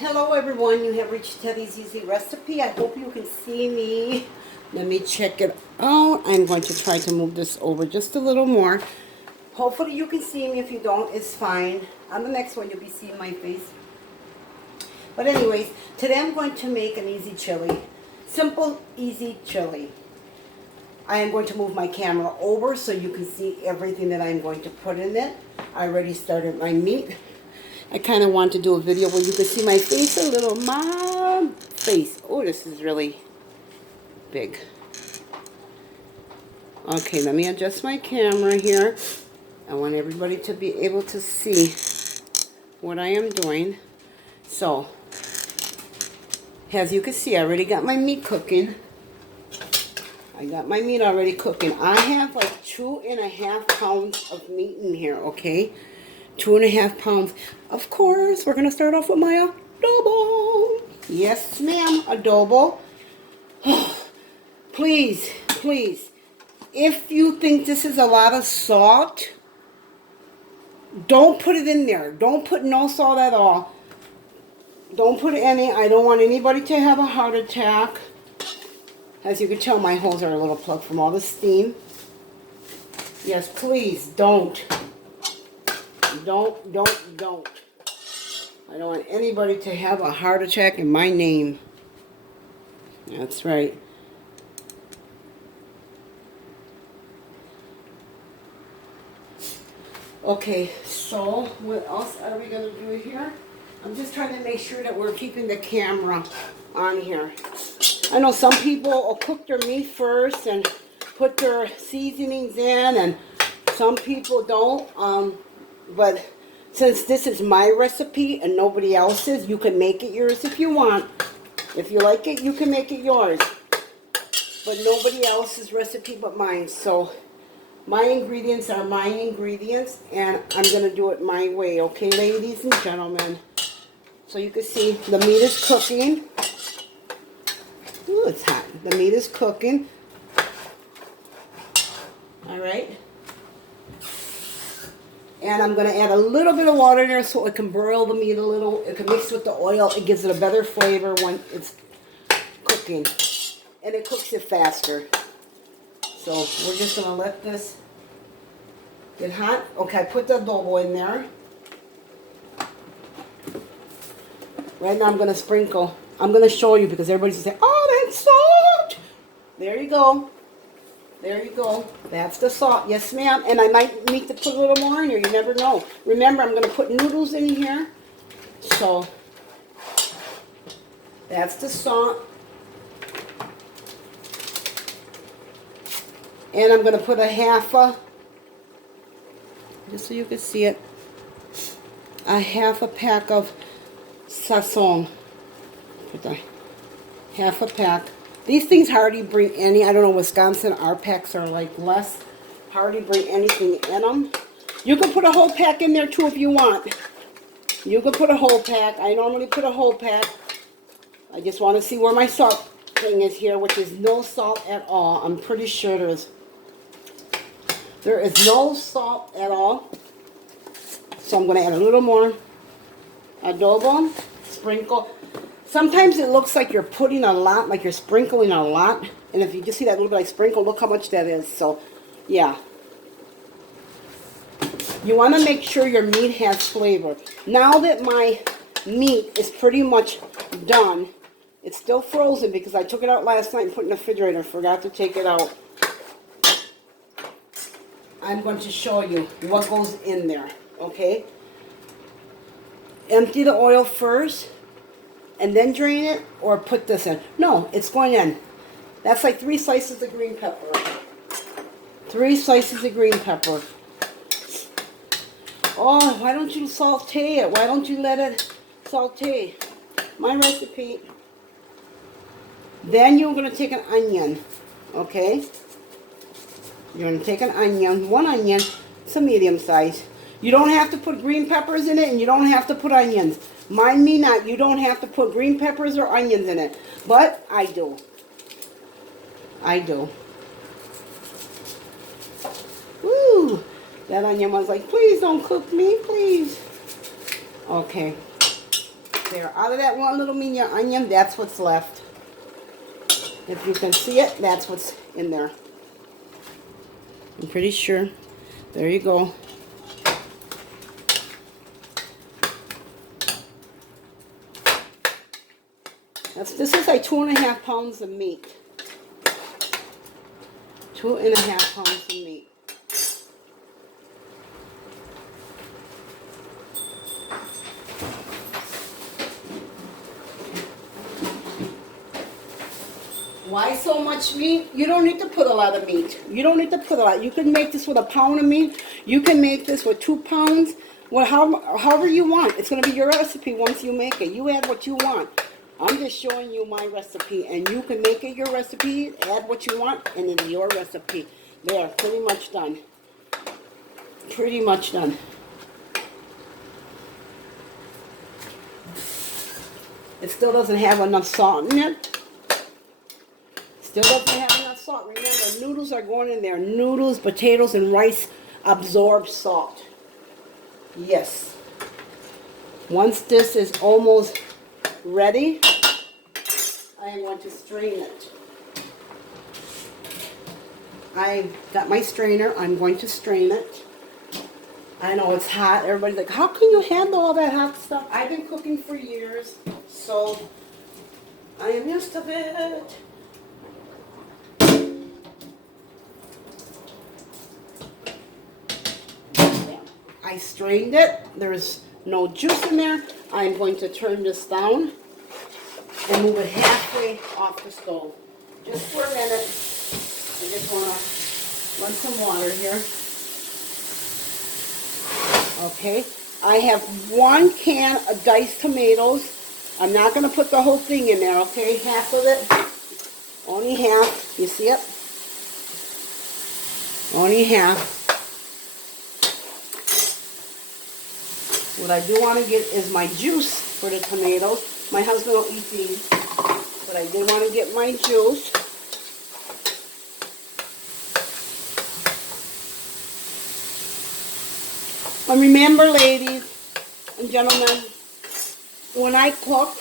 Hello everyone, you have reached Teddy's Easy Recipe. I hope you can see me. Let me check it out. I'm going to try to move this over just a little more. Hopefully you can see me. If you don't, it's fine. On the next one you'll be seeing my face. But anyways, today I'm going to make an easy chili. Simple, easy chili. I am going to move my camera over so you can see everything that I'm going to put in it. I already started my meat. I kind of want to do a video where you can see my face, a little mom face. Oh, this is really big. Okay, let me adjust my camera here. I want everybody to be able to see what I am doing. So, as you can see, I already got my meat cooking. I got my meat already cooking. I have like 2.5 pounds of meat in here, okay? 2.5 pounds. Of course, we're going to start off with my adobo. Yes, ma'am, adobo. Please, please, if you think this is a lot of salt, don't put it in there. Don't put no salt at all. Don't put any. I don't want anybody to have a heart attack. As you can tell, my holes are a little plugged from all the steam. Yes, please, don't. Don't. I don't want anybody to have a heart attack in my name. That's right. Okay, so what else are we going to do here? I'm just trying to make sure that we're keeping the camera on here. I know some people will cook their meat first and put their seasonings in, and some people don't. But since this is my recipe and nobody else's, you can make it yours if you want. If you like it, you can make it yours. But nobody else's recipe but mine. So my ingredients are my ingredients, and I'm going to do it my way. Okay, ladies and gentlemen? So you can see the meat is cooking. Ooh, it's hot. The meat is cooking. All right. And I'm going to add a little bit of water in there so it can broil the meat a little. It can mix with the oil. It gives it a better flavor when it's cooking. And it cooks it faster. So we're just going to let this get hot. Okay, I put the adobo in there. Right now I'm going to sprinkle. I'm going to show you because everybody's going to say, oh, that's salt. There you go. There you go. That's the salt. Yes, ma'am. And I might need to put a little more in here. You never know. Remember, I'm going to put noodles in here. So, that's the salt. And I'm going to put a just so you can see it, a half a pack of sazon. Put the half a pack. These things hardly bring any. I don't know, Wisconsin, our packs are like less. Hardly bring anything in them. You can put a whole pack in there too if you want. You can put a whole pack. I normally put a whole pack. I just want to see where my salt thing is here, which is no salt at all. I'm pretty sure there is no salt at all. So I'm going to add a little more adobo, sprinkle. Sometimes it looks like you're putting a lot, like you're sprinkling a lot. And if you just see that little bit like sprinkle, look how much that is. So, yeah. You want to make sure your meat has flavor. Now that my meat is pretty much done, it's still frozen because I took it out last night and put it in the refrigerator. Forgot to take it out. I'm going to show you what goes in there, okay? Empty the oil first. And then drain it, or put this in. No, it's going in. That's like 3 slices of green pepper. 3 slices of green pepper. Oh, why don't you saute it? Why don't you let it saute? My recipe. Then you're going to take an onion, okay? You're going to take an onion, 1 onion, it's a medium size. You don't have to put green peppers in it, and you don't have to put onions. Mind me not, you don't have to put green peppers or onions in it. But I do. I do. Woo! That onion was like, please don't cook me, please. Okay. There, out of that one little mini onion, that's what's left. If you can see it, that's what's in there. I'm pretty sure. There you go. This is like 2.5 pounds of meat. 2.5 pounds of meat. Why so much meat? You don't need to put a lot of meat. You don't need to put a lot. You can make this with 1 pound of meat. You can make this with 2 pounds. Well, however you want. It's going to be your recipe once you make it. You add what you want. I'm just showing you my recipe, and you can make it your recipe, add what you want, and it's your recipe. There, pretty much done. Pretty much done. It still doesn't have enough salt in it. Still doesn't have enough salt. Remember, noodles are going in there. Noodles, potatoes, and rice absorb salt. Yes. Once this is almost ready, I am going to strain it. I got my strainer. I'm going to strain it. I know it's hot. Everybody's like, how can you handle all that hot stuff? I've been cooking for years, so I am used to it. I strained it. There's no juice in there. I'm going to turn this down and move it halfway off the stove. Just for a minute. I just want to run some water here. Okay. I have 1 can of diced tomatoes. I'm not going to put the whole thing in there, okay? Half of it. Only half. You see it? Only half. What I do want to get is my juice for the tomatoes. My husband will eat these, but I do want to get my juice. And remember, ladies and gentlemen, when I cook,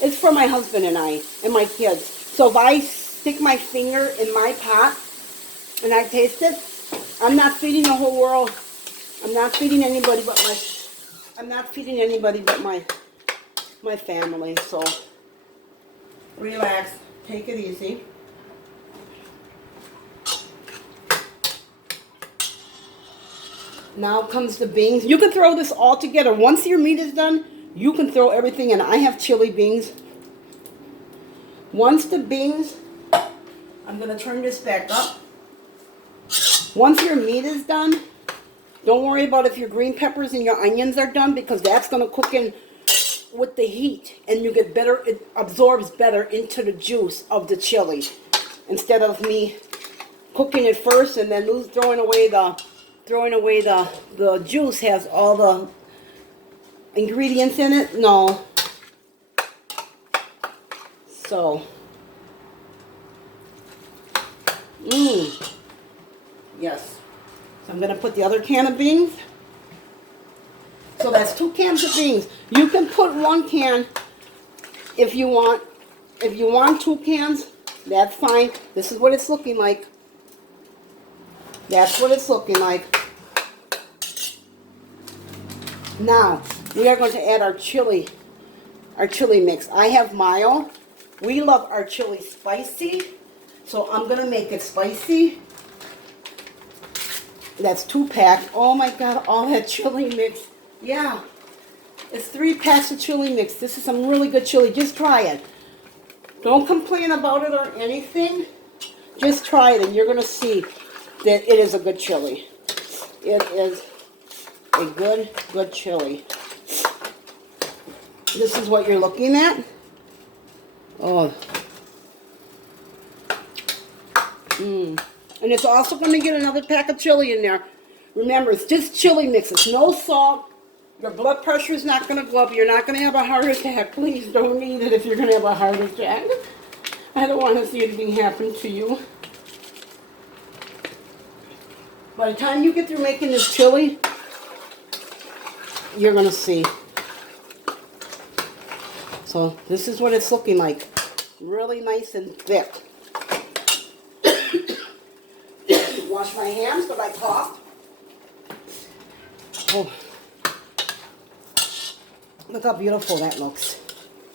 it's for my husband and I and my kids. So if I stick my finger in my pot and I taste it, I'm not feeding the whole world. I'm not feeding anybody but my family. So relax, take it easy. Now comes the beans. You can throw this all together. Once your meat is done, you can throw everything in. I have chili beans. Once the beans, I'm going to turn this back up. Once your meat is done, don't worry about if your green peppers and your onions are done, because that's going to cook in with the heat, and you get better, it absorbs better into the juice of the chili, instead of me cooking it first and then throwing away the juice has all the ingredients in it. No. So yes. So I'm going to put the other can of beans. So that's 2 cans of beans. You can put 1 can if you want. If you want 2 cans, that's fine. This is what it's looking like. That's what it's looking like. Now, we are going to add our chili mix. I have mayo. We love our chili spicy, so I'm going to make it spicy. That's 2 packs. Oh my God, all that chili mix. Yeah, it's 3 packs of chili mix. This is some really good chili. Just try it. Don't complain about it or anything. Just try it and you're going to see that it is a good chili. It is a good chili. This is what you're looking at. Oh. And it's also going to get another pack of chili in there. Remember, it's just chili mix. It's no salt. Your blood pressure is not going to go up. You're not going to have a heart attack. Please don't eat it if you're going to have a heart attack. I don't want to see anything happen to you. By the time you get through making this chili, you're going to see. So this is what it's looking like. Really nice and thick. Wash my hands, but I coughed. Oh. Look how beautiful that looks.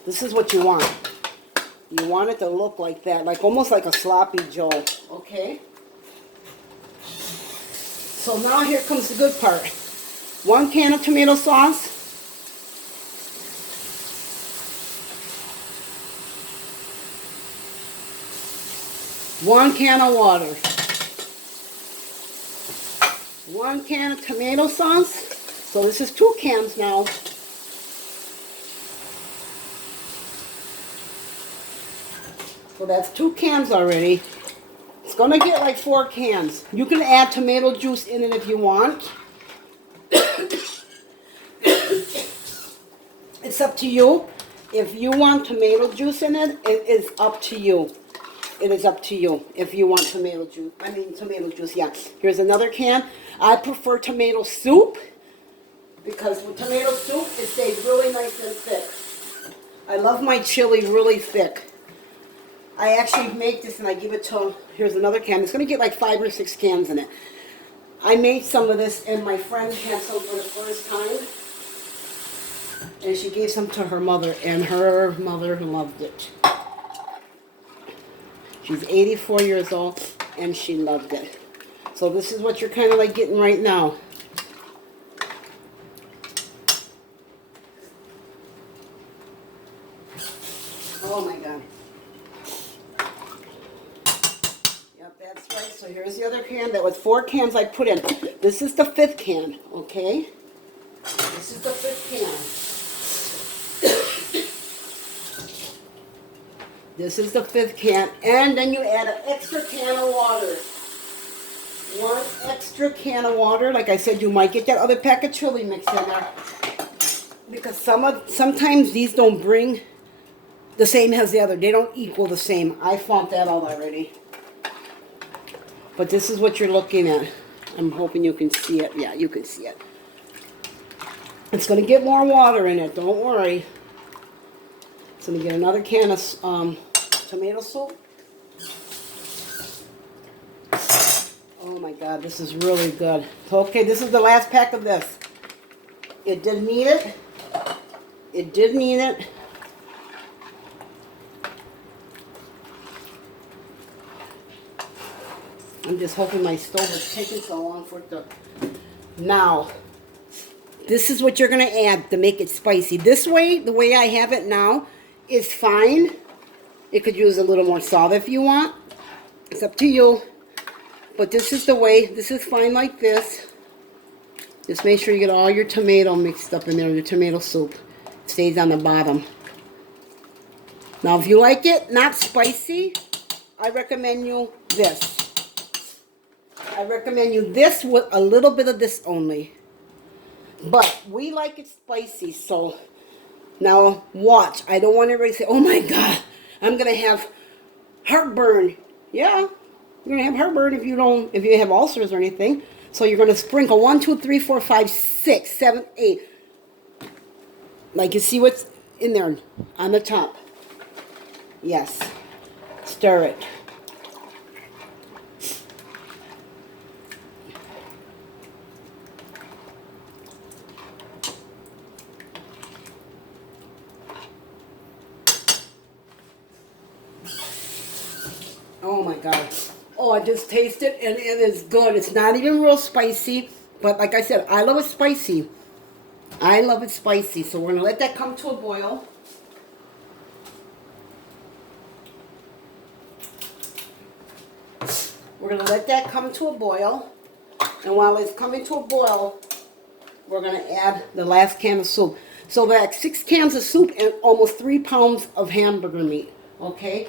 This is what you want. You want it to look like that, like almost like a sloppy joe, okay? So now here comes the good part. 1 can of tomato sauce. 1 can of water. 1 can of tomato sauce. So this is 2 cans now. So that's 2 cans already. It's gonna get like 4 cans. You can add tomato juice in it if you want. It's up to you. If you want tomato juice in it, it is up to you. It is up to you if you want tomato juice. Tomato juice, yeah. Here's another can. I prefer tomato soup because with tomato soup, it stays really nice and thick. I love my chili really thick. I actually make this and I give it to, here's another can. It's going to get like 5 or 6 cans in it. I made some of this and my friend had some for the first time. And she gave some to her mother and her mother loved it. She's 84 years old and she loved it. So this is what you're kind of like getting right now. Oh my God. That's right, so here's the other can. That was 4 cans I put in. This is the 5th can, okay? This is the 5th can. This is the 5th can. And then you add an extra can of water. 1 extra can of water. Like I said, you might get that other pack of chili mix in there. Because sometimes these don't bring the same as the other. They don't equal the same. I found that out already. But this is what you're looking at. I'm hoping you can see it. Yeah, you can see it. It's going to get more water in it. Don't worry. It's going to get another can of tomato soup. Oh my God, this is really good. Okay, this is the last pack of this. It did need it. It did need it. I'm just hoping my stove is taking so long for it to... Now, this is what you're going to add to make it spicy. This way, the way I have it now, is fine. You could use a little more salt if you want. It's up to you. But this is the way. This is fine like this. Just make sure you get all your tomato mixed up in there, your tomato soup. It stays on the bottom. Now, if you like it not spicy, I recommend you this. I recommend you this with a little bit of this only. But we like it spicy, so now watch. I don't want everybody to say, oh my God, I'm going to have heartburn. Yeah, you're going to have heartburn if you have ulcers or anything. So you're going to sprinkle 1, 2, 3, 4, 5, 6, 7, 8. Like you see what's in there on the top. Yes. Stir it. Oh my God. Oh, I just tasted and it is good. It's not even real spicy, but like I said, I love it spicy. I love it spicy. So we're going to let that come to a boil. We're going to let that come to a boil. And while it's coming to a boil, we're going to add the last can of soup. So that's 6 cans of soup and almost 3 pounds of hamburger meat. Okay?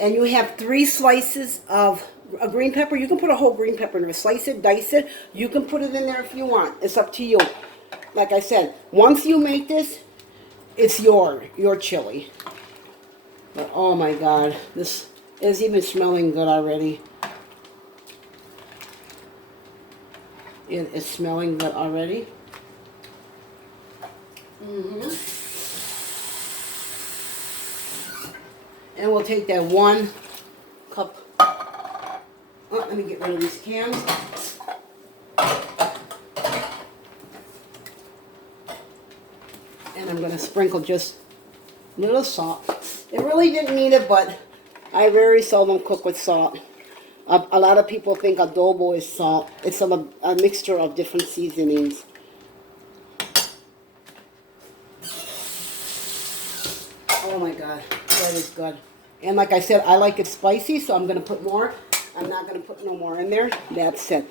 And you have 3 slices of a green pepper. You can put a whole green pepper in there. Slice it, dice it. You can put it in there if you want. It's up to you. Like I said, once you make this, it's your chili. But oh my God, this is even smelling good already. It is smelling good already. And we'll take that 1 cup. Oh, let me get rid of these cans. And I'm going to sprinkle just a little salt. It really didn't need it, but I very seldom cook with salt. A lot of people think adobo is salt. It's a mixture of different seasonings. Oh my God, that is good. And like I said, I like it spicy, so I'm going to put more. I'm not going to put no more in there. That's it.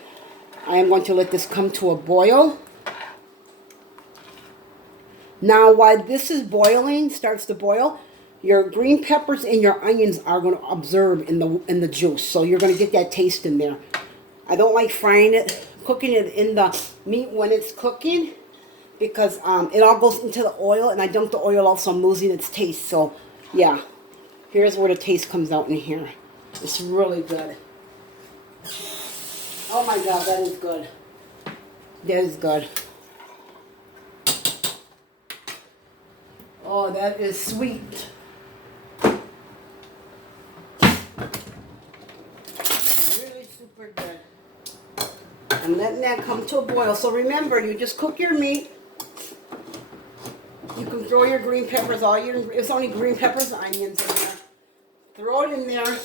I am going to let this come to a boil. Now, while this is boiling, starts to boil, your green peppers and your onions are going to absorb in the juice. So you're going to get that taste in there. I don't like frying it, cooking it in the meat when it's cooking, because it all goes into the oil, and I dump the oil out, so I'm losing its taste. So, yeah, here's where the taste comes out in here. It's really good. Oh my God, that is good. That is good. Oh, that is sweet. Really super good. I'm letting that come to a boil. So remember, you just cook your meat. You can throw your green peppers, it's only green peppers and onions in there. Throw it in there,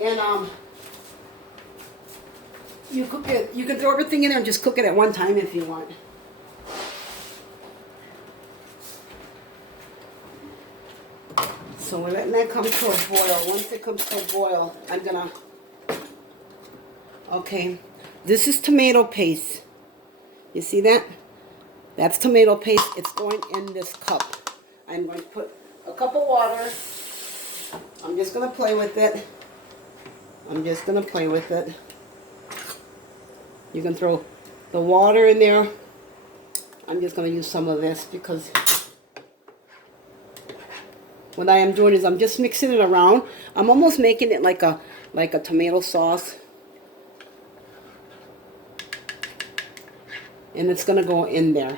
and you cook it. You can throw everything in there and just cook it at one time if you want. So we're letting that come to a boil. Once it comes to a boil, I'm gonna, okay, this is tomato paste. You see that? That's tomato paste. It's going in this cup. I'm going to put a cup of water. I'm just going to play with it. I'm just going to play with it. You can throw the water in there. I'm just going to use some of this because what I am doing is I'm just mixing it around. I'm almost making it like a tomato sauce. And it's going to go in there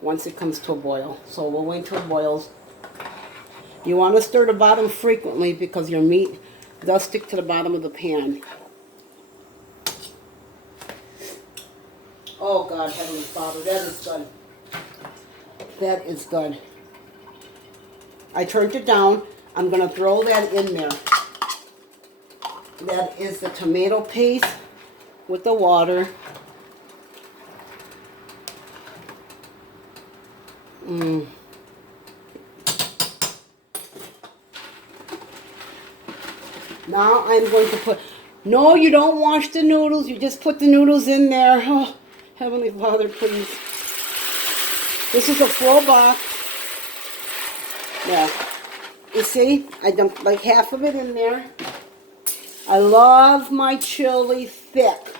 once it comes to a boil. So we'll wait until it boils. You want to stir the bottom frequently because your meat does stick to the bottom of the pan. Oh God, Heavenly Father, that is good. That is good. I turned it down. I'm going to throw that in there. That is the tomato paste with the water. Now I'm going to put, no, you don't wash the noodles. You just put the noodles in there. Oh, Heavenly Father, please. This is a full box. Yeah. You see, I dumped like half of it in there. I love my chili thick.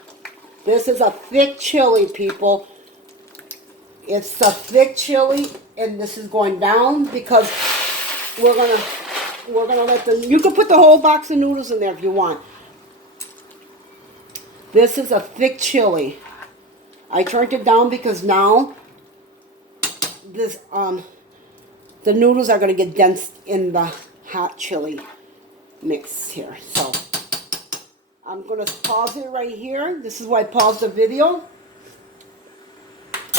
This is a thick chili, people. It's a thick chili, and this is going down because we're gonna let you can put the whole box of noodles in there if you want. This is a thick chili. I turned it down because now this the noodles are gonna get dense in the hot chili mix here. So I'm gonna pause it right here. This is why I paused the video.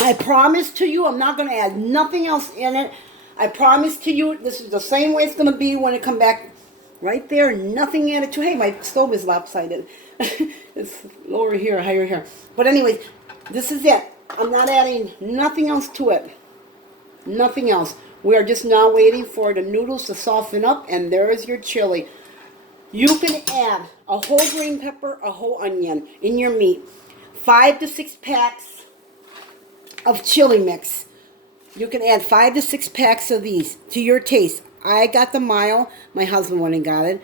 I promise to you, I'm not going to add nothing else in it. I promise to you, this is the same way it's going to be when it come back right there. Nothing added to. Hey, my stove is lopsided. It's lower here, higher here. But anyways, this is it. I'm not adding nothing else to it. Nothing else. We are just now waiting for the noodles to soften up, and there is your chili. You can add a whole green pepper, a whole onion in your meat. 5 to 6 packs of chili mix. You can add 5 to 6 packs of these to your taste. I got the mild. My husband went and got it.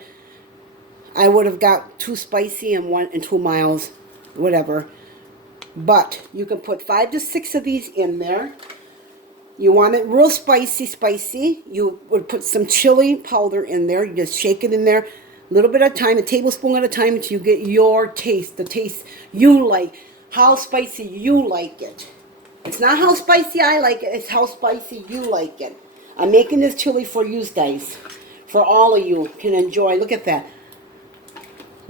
I would have got 2 spicy and 2 milds, whatever. But you can put 5 to 6 of these in there. You want it real spicy. You would put some chili powder in there. You just shake it in there a little bit at a time, a tablespoon at a time, until you get your taste, the taste you like, how spicy you like it. It's not how spicy I like it, it's how spicy you like it. I'm making this chili for you guys, for all of you can enjoy. Look at that.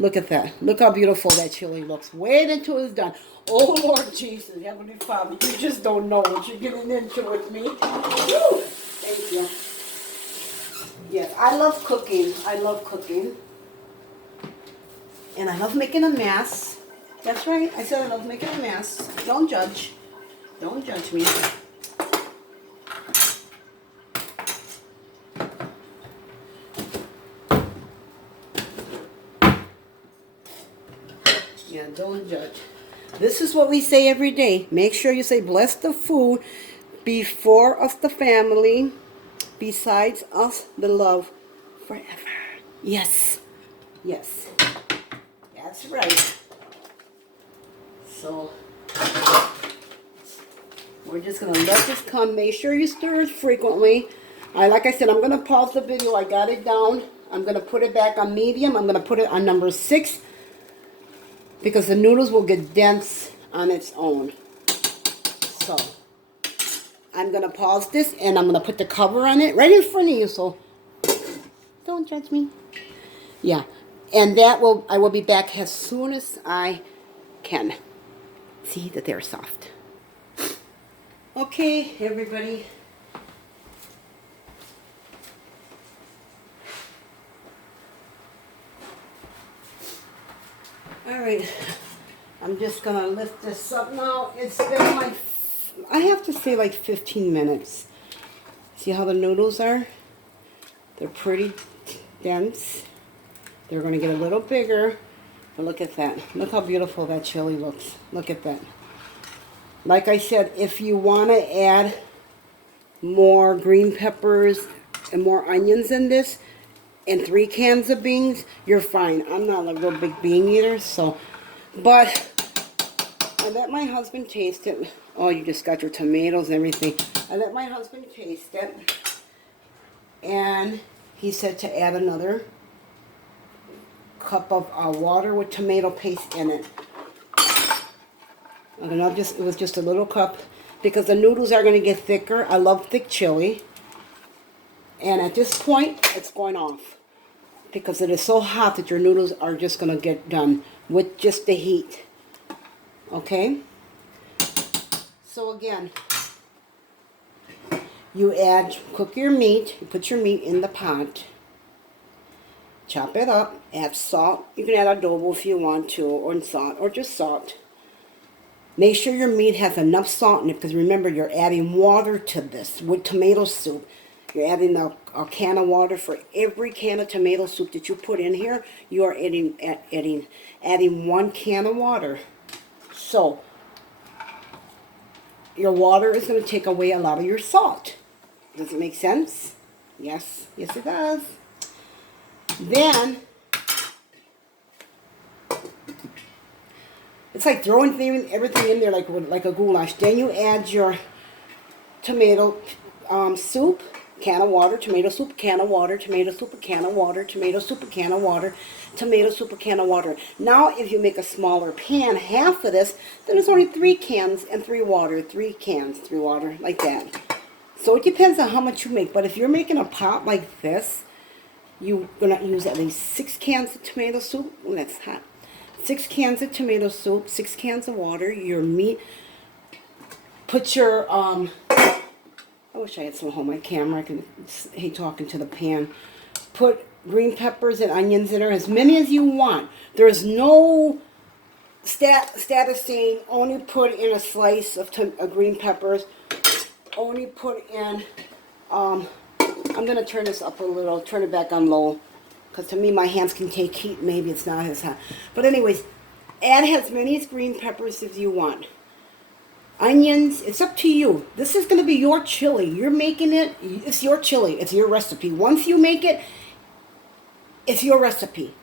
Look at that. Look how beautiful that chili looks. Wait until it's done. Oh, Lord Jesus, Heavenly Father, you just don't know what you're getting into with me. Woo! Thank you. Yes, I love cooking. I love cooking. And I love making a mess. That's right. I said I love making a mess. Don't judge. Don't judge me. Yeah, don't judge. This is what we say every day. Make sure you say, bless the food before us, the family, besides us, the love forever. Yes. Yes. That's right. So, we're just going to let this come. Make sure you stir it frequently. Like I said, I'm going to pause the video. I got it down. I'm going to put it back on medium. I'm going to put it on number 6. Because the noodles will get dense on its own. So, I'm going to pause this and I'm going to put the cover on it right in front of you. So, don't judge me. Yeah. And I will be back as soon as I can. See that they're soft. Okay, everybody. Alright, I'm just going to lift this up now. It's been like, I have to say like 15 minutes. See how the noodles are? They're pretty dense. They're going to get a little bigger. But look at that. Look how beautiful that chili looks. Look at that. Like I said, if you want to add more green peppers and more onions in this, and 3 cans of beans, you're fine. I'm not a real big bean eater, so. But I let my husband taste it. Oh, you just got your tomatoes and everything. I let my husband taste it. And he said to add another cup of water with tomato paste in it. And it was just a little cup. Because the noodles are going to get thicker. I love thick chili. And at this point, it's going off. Because it is so hot that your noodles are just going to get done with just the heat. Okay? So again, cook your meat, you put your meat in the pot. Chop it up, add salt. You can add adobo if you want to, or salt, or just salt. Make sure your meat has enough salt in it, because remember, you're adding water to this with tomato soup. You're adding a can of water for every can of tomato soup that you put in here. You are adding 1 can of water. So, your water is going to take away a lot of your salt. Does it make sense? Yes. Yes, it does. Then, it's like throwing everything in there like a goulash. Then you add your tomato soup. Can of water, tomato soup, can of water, tomato soup, a can of water, tomato soup, a can of water, tomato soup, a can of water. Now, if you make a smaller pan, half of this, then it's only 3 cans and 3 water, 3 cans, 3 water, like that. So it depends on how much you make. But if you're making a pot like this, you're going to use at least 6 cans of tomato soup. Oh, that's hot. 6 cans of tomato soup, 6 cans of water, your meat. Put your, I wish I had some home my camera. I hate talking to the pan. Put green peppers and onions in there, as many as you want. There's no status saying only put in a slice of green peppers. Only put in, I'm going to turn this up a little, turn it back on low. Because to me, my hands can take heat. Maybe it's not as hot. But anyways, add as many green peppers as you want. Onions, it's up to you. This is going to be your chili. You're making it. It's your chili. It's your recipe. Once you make it, it's your recipe.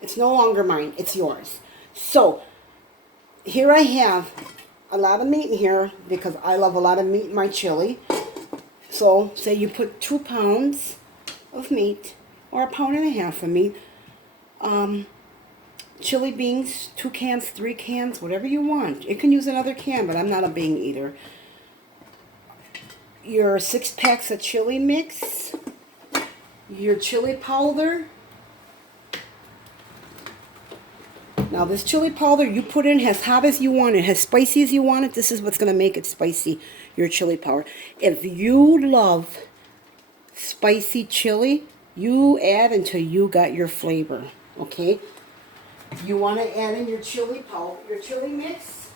It's no longer mine. It's yours. So, here I have a lot of meat in here because I love a lot of meat in my chili. So, say you put 2 pounds of meat or 1.5 pounds of meat. Chili beans, 2 cans, 3 cans, whatever you want. You can use another can, but I'm not a bean eater. Your 6 packs of chili mix. your chili powder. Now this chili powder you put in as hot as you want it, as spicy as you want it. This is what's going to make it spicy, your chili powder. If you love spicy chili, you add until you got your flavor, okay? You want to add in your chili powder, your chili mix.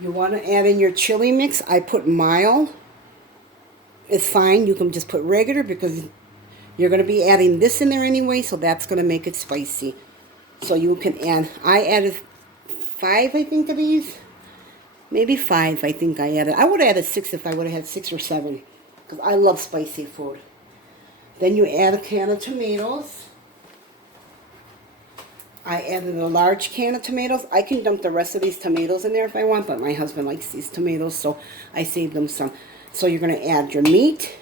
You want to add in your chili mix. I put mild. It's fine. You can just put regular because you're going to be adding this in there anyway, so that's going to make it spicy. So you can add, I added 5, I think, of these. Maybe 5, I think I added. I would have added 6 if I would have had 6 or 7, because I love spicy food. Then you add a can of tomatoes. I added a large can of tomatoes. I can dump the rest of these tomatoes in there if I want, but my husband likes these tomatoes, so I saved them some. So you're going to add your meat.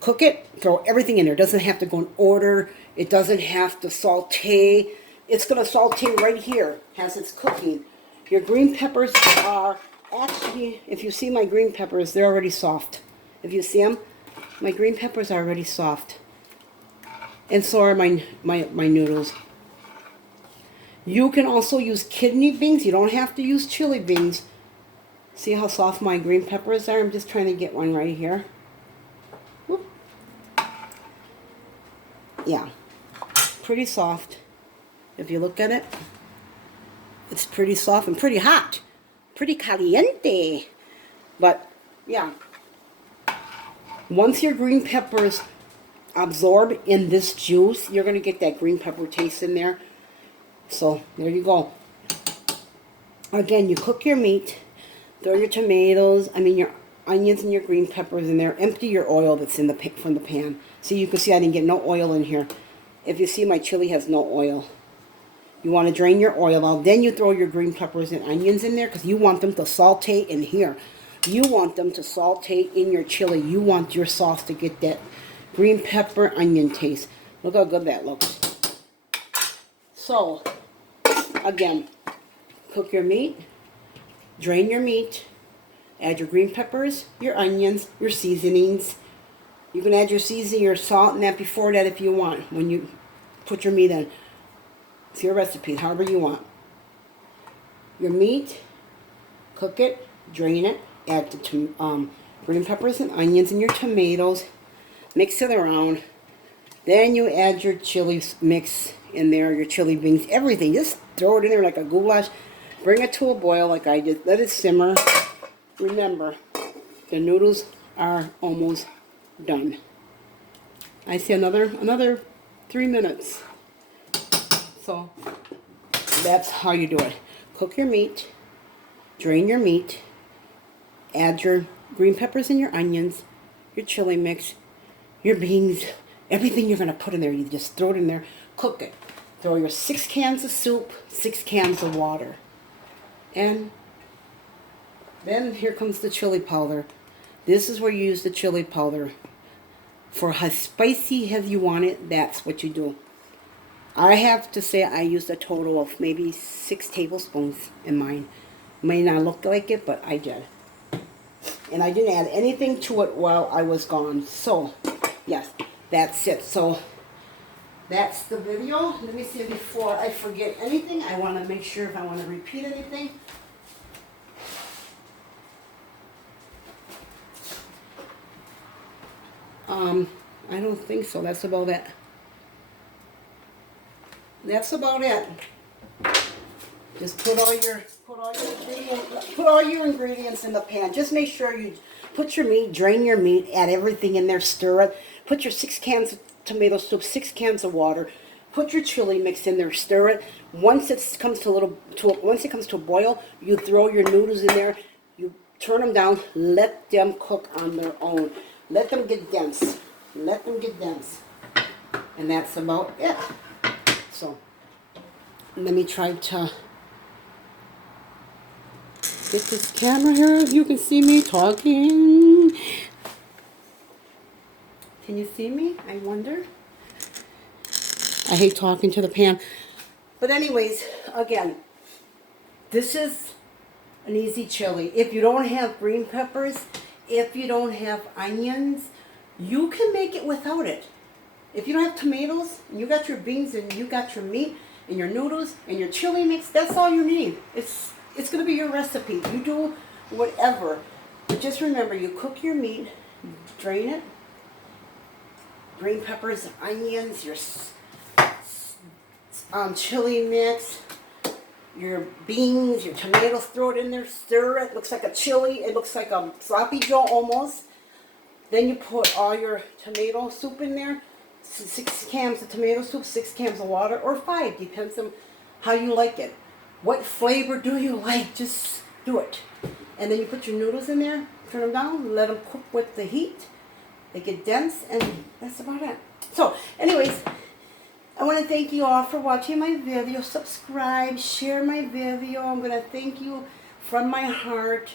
Cook it, throw everything in there. It doesn't have to go in order. It doesn't have to saute. It's going to saute right here as it's cooking. Your green peppers are actually, if you see my green peppers, they're already soft. If you see them, my green peppers are already soft. And so are my noodles. You can also use kidney beans. You don't have to use chili beans. See how soft my green peppers are? I'm just trying to get one right here. Whoop. Yeah, pretty soft. If you look at it, it's pretty soft and pretty hot. Pretty caliente. But, yeah. Once your green peppers absorb in this juice, you're going to get that green pepper taste in there. So, there you go. Again, you cook your meat. Throw your tomatoes, your onions and your green peppers in there. Empty your oil that's in from the pan. See, you can see I didn't get no oil in here. If you see, my chili has no oil. You want to drain your oil out. Then you throw your green peppers and onions in there because you want them to saute in here. You want them to saute in your chili. You want your sauce to get that green pepper onion taste. Look how good that looks. So, again, cook your meat. Drain your meat, add your green peppers, your onions, your seasonings. You can add your seasoning, your salt, and that before that if you want, when you put your meat in. It's your recipe, however you want. Your meat, cook it, drain it, add the green peppers and onions and your tomatoes, mix it around. Then you add your chili mix in there, your chili beans, everything. Just throw it in there like a goulash. Bring it to a boil like I did. Let it simmer. Remember, the noodles are almost done. I see another 3 minutes. So that's how you do it. Cook your meat. Drain your meat. Add your green peppers and your onions, your chili mix, your beans, everything you're going to put in there. You just throw it in there. Cook it. Throw your 6 cans of soup, 6 cans of water. And then here comes the chili powder. This is where you use the chili powder. For how spicy as you want it, that's what you do. I have to say I used a total of maybe 6 tablespoons in mine. May not look like it, but I did. And I didn't add anything to it while I was gone. So, yes, that's it. So, that's the video. Let me see before I forget anything. I want to make sure if I want to repeat anything. I don't think so. That's about it. That's about it. Just put all your ingredients in the pan. Just make sure you put your meat, drain your meat, add everything in there, stir it. Put your 6 cans of tomato soup, 6 cans of water. Put your chili mix in there, stir it. Once it comes to a boil, you throw your noodles in there. You turn them down. Let them cook on their own. Let them get dense. Let them get dense. And that's about it. So, let me try to get this camera here. You can see me talking. Can you see me? I wonder. I hate talking to the pan. But anyways, again, this is an easy chili. If you don't have green peppers, if you don't have onions, you can make it without it. If you don't have tomatoes, and you got your beans, and you got your meat, and your noodles, and your chili mix, that's all you need. It's going to be your recipe. You do whatever. But just remember, you cook your meat, drain it, green peppers, onions, your chili mix, your beans, your tomatoes, throw it in there, stir it. Looks like a chili. It looks like a sloppy joe almost. Then you put all your tomato soup in there. 6 cans of tomato soup, 6 cans of water, or 5, depends on how you like it. What flavor do you like? Just do it. And then you put your noodles in there, turn them down, let them cook with the heat. They get dense, and that's about it. So, anyways, I want to thank you all for watching my video. Subscribe, share my video. I'm going to thank you from my heart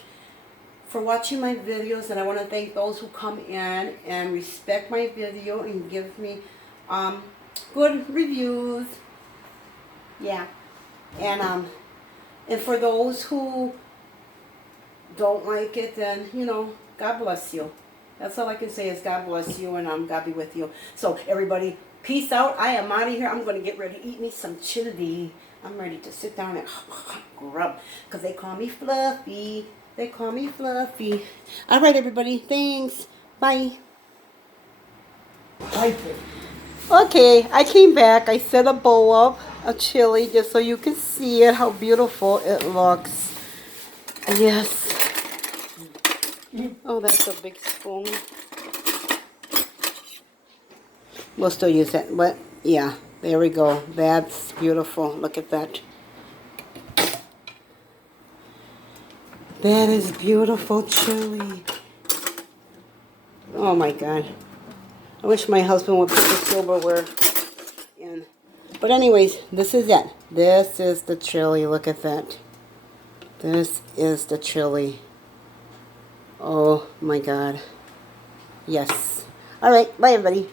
for watching my videos, and I want to thank those who come in and respect my video and give me good reviews. Yeah. And for those who don't like it, then, you know, God bless you. That's all I can say is God bless you, and God be with you. So, everybody, peace out. I am out of here. I'm going to get ready to eat me some chili. I'm ready to sit down and grub, because they call me Fluffy. They call me Fluffy. All right, everybody. Thanks. Bye. Bye. Okay, I came back. I set a bowl up of chili just so you can see it, how beautiful it looks. Yes. Oh, that's a big spoon. We'll still use that, but yeah, there we go. That's beautiful. Look at that. That is beautiful chili. Oh my God. I wish my husband would put the silverware in. But anyways, this is it. This is the chili. Look at that. This is the chili. Oh my God. Yes. All right. Bye, everybody.